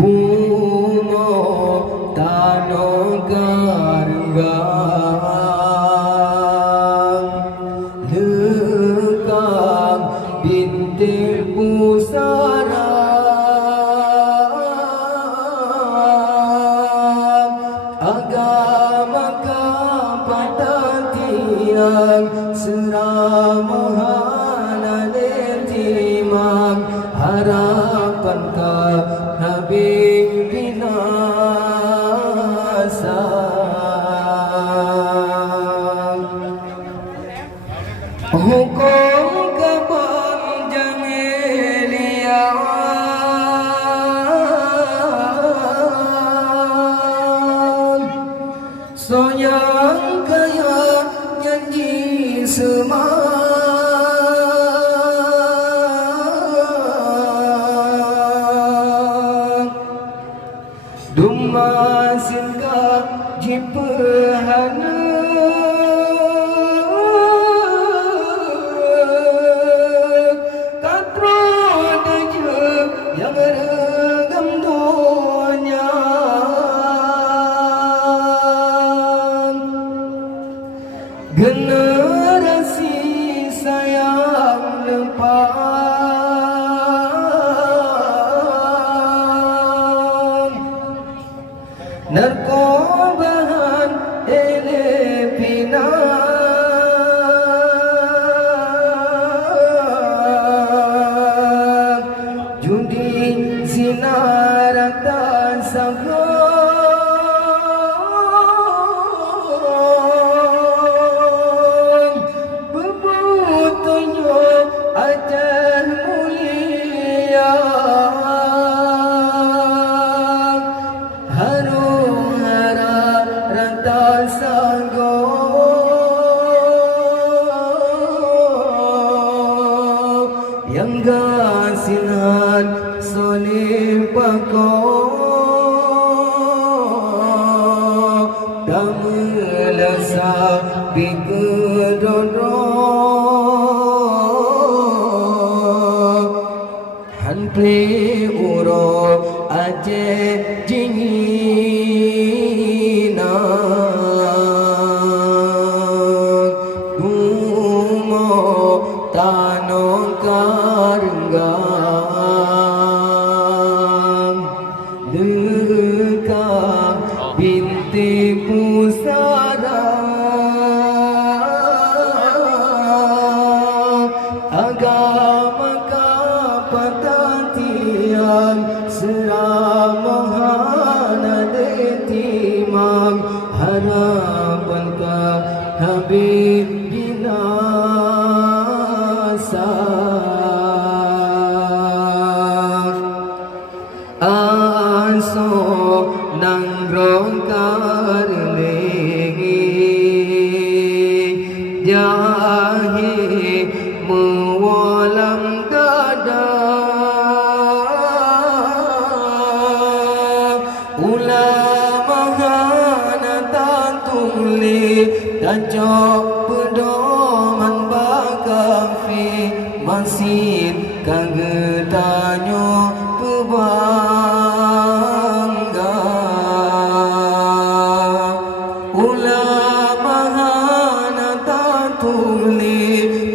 Bumo tano gargang lekang bintik pusara agama kapatatian seramahan timang harapan ka Nabi binasa hukum kebam jamiliyah soyang kaya nyanyi semang Dumasin ka jipahana katro daje yang regam dunia generasi sayang lepas narkobahan Filipina judi zina rata sabun bebutuhnya ajar mulia yang gasinan solim pako damelasa bikedodo hanpli uro aje jingina tano gargang lekang bintik pusara agama kapatatian seramahan timang harapan ka Habib aso nangrong karne jahe mewalam dada ulama hanatan tuli tajok pedoman bakafi masjid kagetanyo pebangga ulama hanatan tuli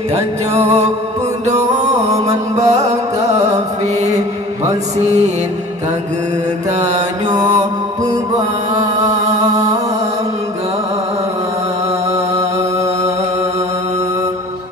tajok pedoman bakafi masjid kagetanyo